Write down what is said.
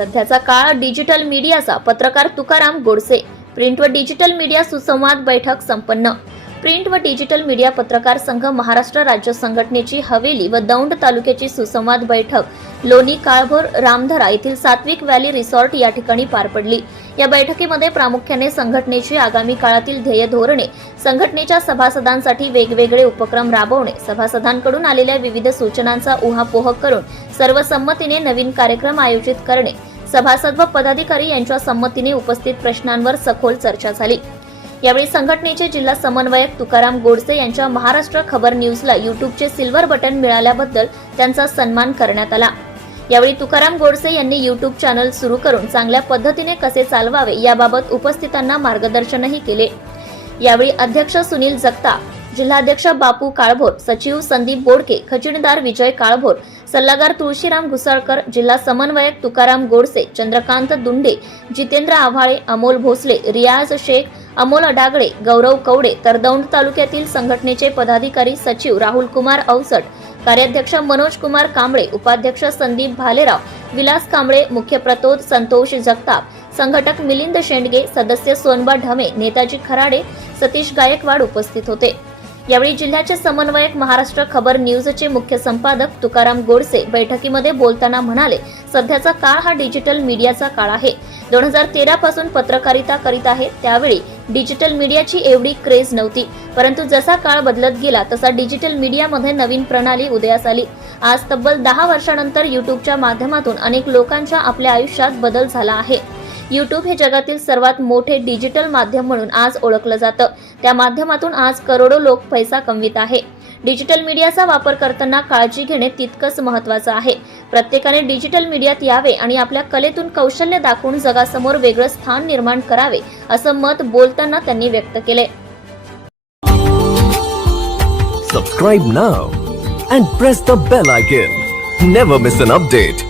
सध्याचा काळ डिजिटल मीडियाचा पत्रकार तुकाराम गोडसे. प्रिंट व डिजिटल मीडिया सुसंवाद बैठक संपन्न. प्रिंट व डिजिटल मीडिया पत्रकार संघ महाराष्ट्र राज्य संघटनेची हवेली व दौंड तालुक्याची सुसंवाद बैठक. लोणी काळभोर रामधरा येथील सात्विक व्हॅली रिसॉर्ट या ठिकाणी पार पडली. या बैठकीमध्ये प्रामुख्याने संघटनेची आगामी काळातील ध्येय धोरणे संघटनेच्या सभासदांसाठी वेगवेगळे उपक्रम राबवणे सभासदांकडून आलेल्या विविध सूचनांचा उहापोह करून सर्वसंमतीने नवीन कार्यक्रम आयोजित करणे सभासद व पदाधिकारी यांच्या संमतीने उपस्थित प्रश्नांवर सखोल चर्चा झाली. यावेळी संघटनेचे जिल्हा समन्वयक तुकाराम गोडसे यांच्या महाराष्ट्र खबर न्यूजला युट्यूबचे सिल्वर बटन मिळाल्याबद्दल त्यांचा सन्मान करण्यात आला. यावेळी तुकाराम गोडसे यांनी युट्यूब चॅनल सुरू करून चांगल्या पद्धतीने कसे चालवावे याबाबत उपस्थितांना मार्गदर्शनही केले. यावेळी अध्यक्ष सुनील जगताप जिल्हाध्यक्ष बापू काळभोर सचिव संदीप बोडके खजिनदार विजय काळभोर सल्लागार तुळशीराम घुसाळकर जिल्हा समन्वयक तुकाराम गोडसे चंद्रकांत दुंडे जितेंद्र आव्हाळे अमोल भोसले रियाज शेख अमोल अडागळे गौरव कवडे तर दौंड तालुक्यातील संघटनेचे पदाधिकारी सचिव राहुल कुमार अवसट कार्याध्यक्ष मनोज कुमार कांबळे उपाध्यक्ष संदीप भालेराव विलास कांबळे मुख्य प्रतोद संतोष जगताप संघटक मिलिंद शेंडगे सदस्य सोनबा ढमे नेताजी खराडे सतीश गायकवाड उपस्थित होते. यावेळी जिल्ह्याचे समन्वयक महाराष्ट्र खबर न्यूजचे मुख्य संपादक तुकाराम गोडसे बैठकीमध्ये बोलताना म्हणाले सध्याचा काळ हा डिजिटल मीडियाचा काळ आहे. दोन हजार तेरा पासून पत्रकारिता करीत आहे त्यावेळी डिजिटल मीडियाची एवढी क्रेज नव्हती. परंतु जसा काळ बदलत गेला तसा डिजिटल मीडियामध्ये नवीन प्रणाली उदयास आली. आज तब्बल दहा वर्षानंतर युट्यूबच्या माध्यमातून अनेक लोकांच्या आपल्या आयुष्यात बदल झाला आहे. यूट्यूब हे जगातील सर्वात मोठे डिजिटल माध्यम म्हणून आज ओळखलं जातं. त्या माध्यमातून आज करोडो लोक पैसा कमवित आहे. डिजिटल मीडियाचा वापर करताना काळजी घेणे तितकंच महत्त्वाचं आहे. प्रत्येकाने डिजिटल मीडियात यावे आणि आपल्या कलेतून कौशल्य दाखवून जगासमोर वेगळं स्थान निर्माण करावे असं मत बोलताना त्यांनी व्यक्त केले subscribe now and press the bell icon never miss an update